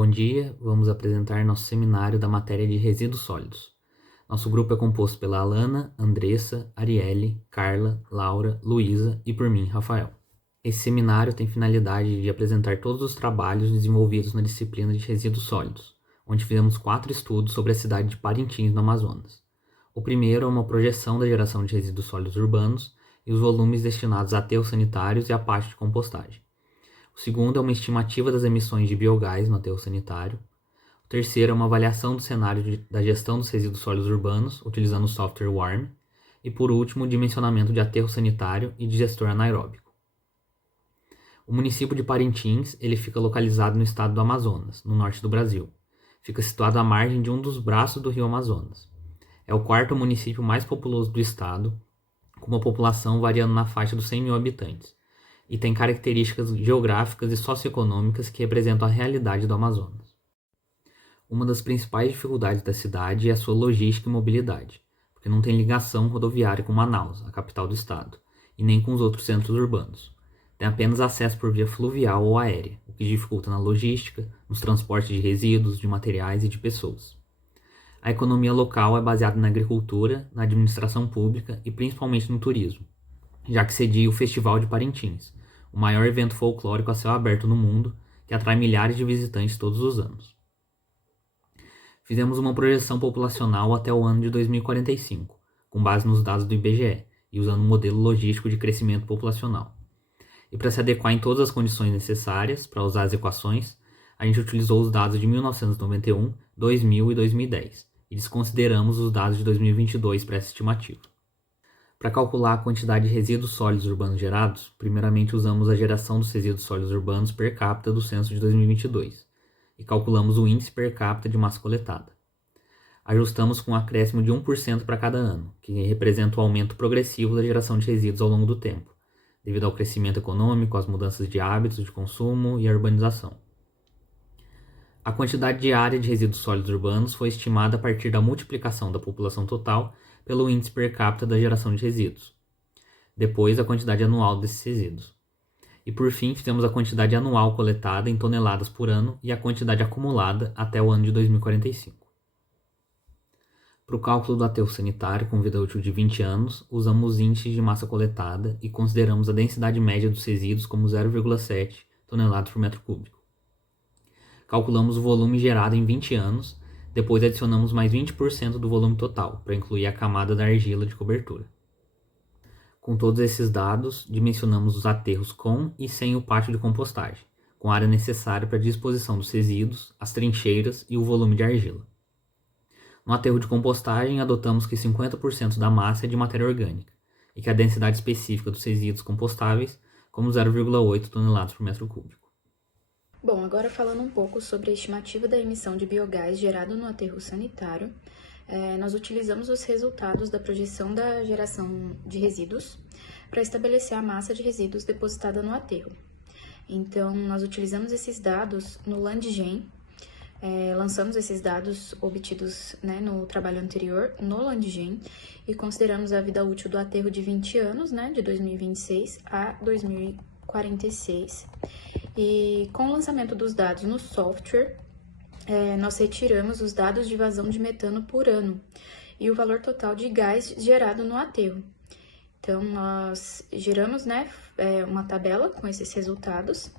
Bom dia, vamos apresentar nosso seminário da matéria de resíduos sólidos. Nosso grupo é composto pela Alana, Andressa, Arielle, Carla, Laura, Luísa e por mim, Rafael. Esse seminário tem finalidade de apresentar todos os trabalhos desenvolvidos na disciplina de resíduos sólidos, onde fizemos 4 estudos sobre a cidade de Parintins, no Amazonas. O primeiro é uma projeção da geração de resíduos sólidos urbanos e os volumes destinados a aterros sanitários e a pátio de compostagem. O segundo é uma estimativa das emissões de biogás no aterro sanitário. O terceiro é uma avaliação do cenário da gestão dos resíduos sólidos urbanos, utilizando o software WARM. E por último, o dimensionamento de aterro sanitário e de gestor anaeróbico. O município de Parintins ele fica localizado no estado do Amazonas, no norte do Brasil. Fica situado à margem de um dos braços do rio Amazonas. É o quarto município mais populoso do estado, com uma população variando na faixa dos 100 mil habitantes, e tem características geográficas e socioeconômicas que representam a realidade do Amazonas. Uma das principais dificuldades da cidade é a sua logística e mobilidade, porque não tem ligação rodoviária com Manaus, a capital do estado, e nem com os outros centros urbanos. Tem apenas acesso por via fluvial ou aérea, o que dificulta na logística, nos transportes de resíduos, de materiais e de pessoas. A economia local é baseada na agricultura, na administração pública e principalmente no turismo, já que cedia o Festival de Parintins, o maior evento folclórico a céu aberto no mundo, que atrai milhares de visitantes todos os anos. Fizemos uma projeção populacional até o ano de 2045, com base nos dados do IBGE e usando um modelo logístico de crescimento populacional. E para se adequar em todas as condições necessárias para usar as equações, a gente utilizou os dados de 1991, 2000 e 2010, e desconsideramos os dados de 2022 para essa estimativa. Para calcular a quantidade de resíduos sólidos urbanos gerados, primeiramente usamos a geração dos resíduos sólidos urbanos per capita do censo de 2022 e calculamos o índice per capita de massa coletada. Ajustamos com um acréscimo de 1% para cada ano, que representa o aumento progressivo da geração de resíduos ao longo do tempo, devido ao crescimento econômico, às mudanças de hábitos de consumo e à urbanização. A quantidade diária de resíduos sólidos urbanos foi estimada a partir da multiplicação da população total pelo índice per capita da geração de resíduos. Depois, a quantidade anual desses resíduos. E por fim, fizemos a quantidade anual coletada em toneladas por ano e a quantidade acumulada até o ano de 2045. Para o cálculo do aterro sanitário com vida útil de 20 anos, usamos os índices de massa coletada e consideramos a densidade média dos resíduos como 0,7 toneladas por metro cúbico. Calculamos o volume gerado em 20 anos, depois adicionamos mais 20% do volume total, para incluir a camada da argila de cobertura. Com todos esses dados, dimensionamos os aterros com e sem o pátio de compostagem, com a área necessária para a disposição dos resíduos, as trincheiras e o volume de argila. No aterro de compostagem, adotamos que 50% da massa é de matéria orgânica, e que a densidade específica dos resíduos compostáveis como 0,8 toneladas por metro cúbico. Bom, agora falando um pouco sobre a estimativa da emissão de biogás gerado no aterro sanitário, nós utilizamos os resultados da projeção da geração de resíduos para estabelecer a massa de resíduos depositada no aterro. Então, nós utilizamos esses dados no LandGen, lançamos esses dados obtidos no trabalho anterior no LandGen e consideramos a vida útil do aterro de 20 anos, de 2026 a 2046. E com o lançamento dos dados no software, nós retiramos os dados de vazão de metano por ano e o valor total de gás gerado no aterro. Então, nós geramos uma tabela com esses resultados.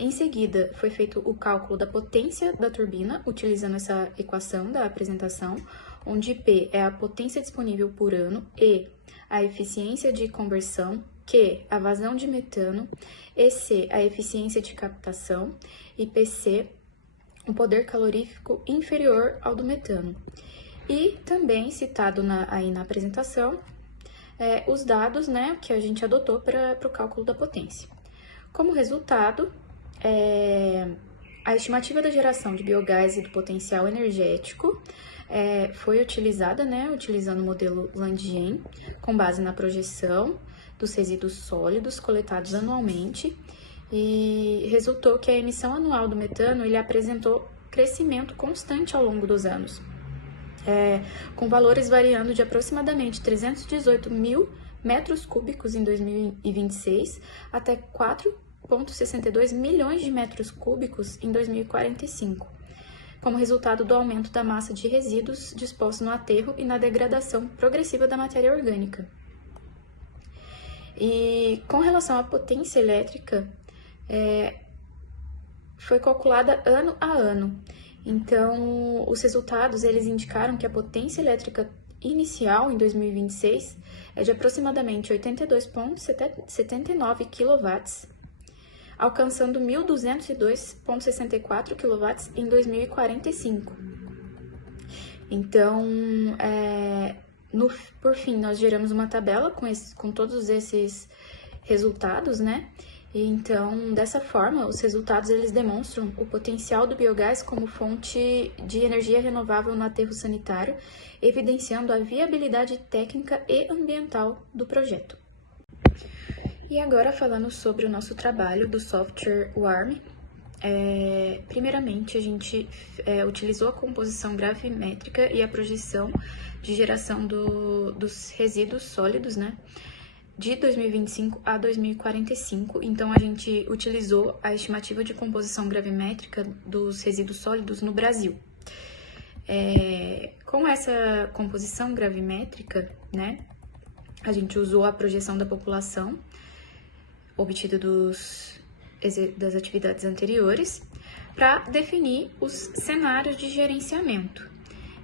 Em seguida, foi feito o cálculo da potência da turbina, utilizando essa equação da apresentação, onde P é a potência disponível por ano, E, a eficiência de conversão, Q, a vazão de metano, EC, a eficiência de captação, e PC, um poder calorífico inferior ao do metano. E também citado aí na apresentação, os dados que a gente adotou para o cálculo da potência. Como resultado, a estimativa da geração de biogás e do potencial energético foi utilizada, utilizando o modelo LandGen, com base na projeção dos resíduos sólidos coletados anualmente, e resultou que a emissão anual do metano ele apresentou crescimento constante ao longo dos anos, com valores variando de aproximadamente 318 mil metros cúbicos em 2026 até 4 2,62 milhões de metros cúbicos em 2045, como resultado do aumento da massa de resíduos disposto no aterro e na degradação progressiva da matéria orgânica. E com relação à potência elétrica, foi calculada ano a ano. Então, os resultados eles indicaram que a potência elétrica inicial em 2026 é de aproximadamente 82,79 kW, alcançando 1.202,64 kW em 2045. Então, por fim, nós geramos uma tabela com todos esses resultados, né? E então, dessa forma, os resultados eles demonstram o potencial do biogás como fonte de energia renovável no aterro sanitário, evidenciando a viabilidade técnica e ambiental do projeto. E agora, falando sobre o nosso trabalho do software WARM, primeiramente a gente utilizou a composição gravimétrica e a projeção de geração dos resíduos sólidos, né? De 2025 a 2045, então a gente utilizou a estimativa de composição gravimétrica dos resíduos sólidos no Brasil. Com essa composição gravimétrica, né, a gente usou a projeção da população obtida das atividades anteriores para definir os cenários de gerenciamento.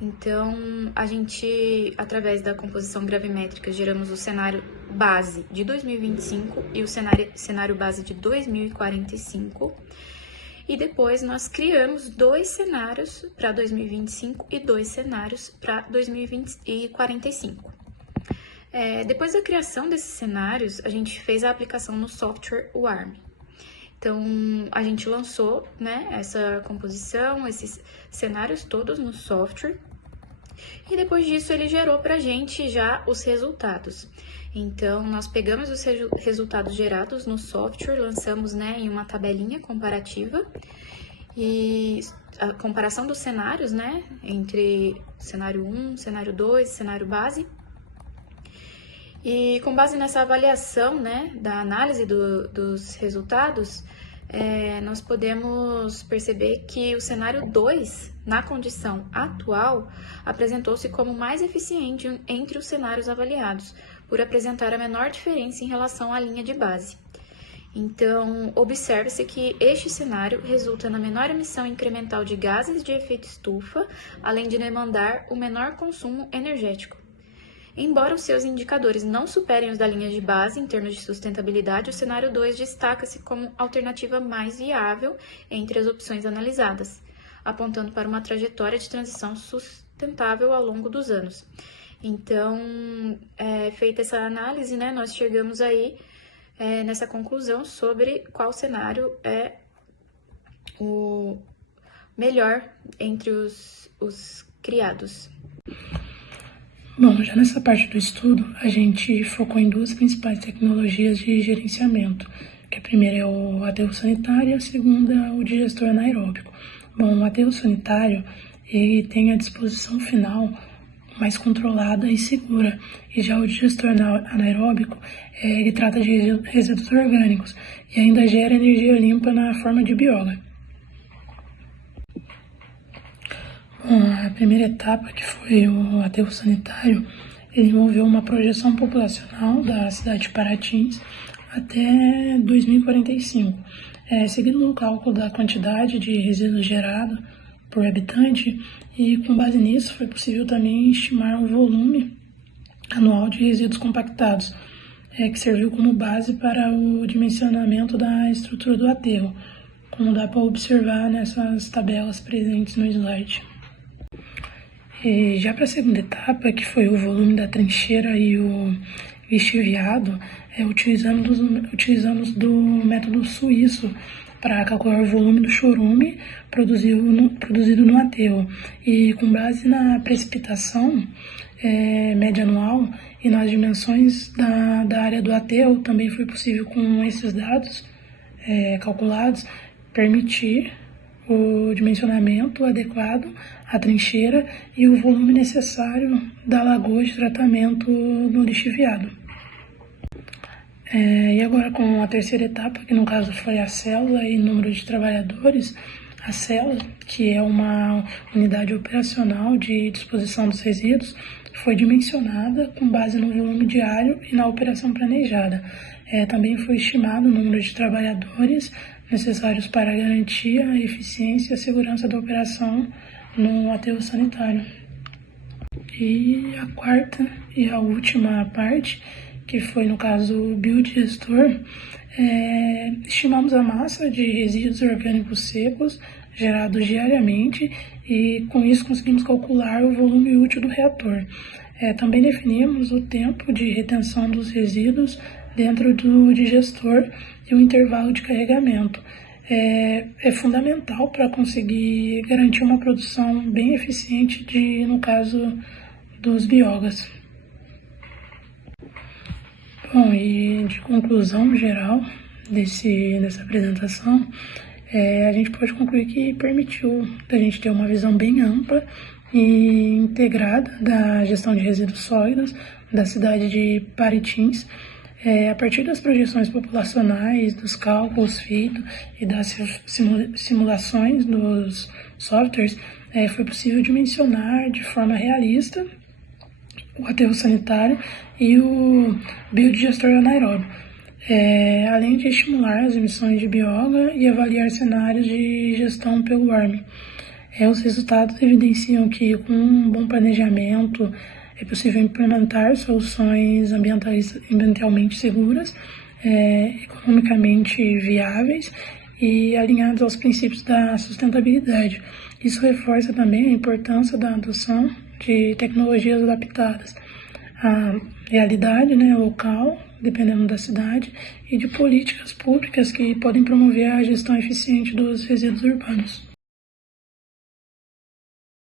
Então, a gente, através da composição gravimétrica, geramos o cenário base de 2025 e o cenário base de 2045. E depois nós criamos 2 cenários para 2025 e 2 cenários para 2045. Depois da criação desses cenários, a gente fez a aplicação no software WARM. Então, a gente lançou, né, essa composição, esses cenários todos no software. E depois disso, ele gerou para a gente já os resultados. Então, nós pegamos os resultados gerados no software, lançamos, né, em uma tabelinha comparativa. E a comparação dos cenários, né, entre cenário 1, cenário 2, cenário base. E com base nessa avaliação, né, da análise dos resultados, nós podemos perceber que o cenário 2, na condição atual, apresentou-se como mais eficiente entre os cenários avaliados, por apresentar a menor diferença em relação à linha de base. Então, observe-se que este cenário resulta na menor emissão incremental de gases de efeito estufa, além de demandar o menor consumo energético. Embora os seus indicadores não superem os da linha de base em termos de sustentabilidade, o cenário 2 destaca-se como alternativa mais viável entre as opções analisadas, apontando para uma trajetória de transição sustentável ao longo dos anos. Então, feita essa análise, né, nós chegamos aí nessa conclusão sobre qual cenário é o melhor entre os criados. Bom, já nessa parte do estudo, a gente focou em 2 principais tecnologias de gerenciamento, que a primeira é o aterro sanitário e a segunda é o digestor anaeróbico. Bom, o aterro sanitário, ele tem a disposição final mais controlada e segura, e já o digestor anaeróbico, ele trata de resíduos orgânicos e ainda gera energia limpa na forma de biogás. Bom, a primeira etapa, que foi o aterro sanitário, ele envolveu uma projeção populacional da cidade de Paratins até 2045, seguindo o cálculo da quantidade de resíduos gerado por habitante, e com base nisso foi possível também estimar o volume anual de resíduos compactados, que serviu como base para o dimensionamento da estrutura do aterro, como dá para observar nessas tabelas presentes no slide. E já para a segunda etapa, que foi o volume da trincheira e o lixiviado, utilizamos do método suíço para calcular o volume do chorume produzido no aterro. E com base na precipitação média anual e nas dimensões da área do aterro, também foi possível, com esses dados calculados, permitir o dimensionamento adequado à trincheira e o volume necessário da lagoa de tratamento no lixiviado. E agora com a terceira etapa, que no caso foi a célula e número de trabalhadores, a célula, que é uma unidade operacional de disposição dos resíduos, foi dimensionada com base no volume diário e na operação planejada. Também foi estimado o número de trabalhadores necessários para garantir a eficiência e a segurança da operação no aterro sanitário. E a quarta e a última parte, que foi no caso o biodigestor, estimamos a massa de resíduos orgânicos secos gerados diariamente e com isso conseguimos calcular o volume útil do reator. Também definimos o tempo de retenção dos resíduos dentro do digestor e o intervalo de carregamento. É fundamental para conseguir garantir uma produção bem eficiente no caso dos biogás. Bom, e de conclusão geral dessa apresentação, a gente pode concluir que permitiu a gente ter uma visão bem ampla e integrada da gestão de resíduos sólidos da cidade de Parintins, a partir das projeções populacionais, dos cálculos feitos e das simulações dos softwares, foi possível dimensionar de forma realista o aterro sanitário e o biodigestor anaeróbio, além de estimular as emissões de biogás e avaliar cenários de gestão pelo Warming. Os resultados evidenciam que, com um bom planejamento, é possível implementar soluções ambientalmente seguras, economicamente viáveis e alinhadas aos princípios da sustentabilidade. Isso reforça também a importância da adoção de tecnologias adaptadas à realidade local, dependendo da cidade, e de políticas públicas que podem promover a gestão eficiente dos resíduos urbanos.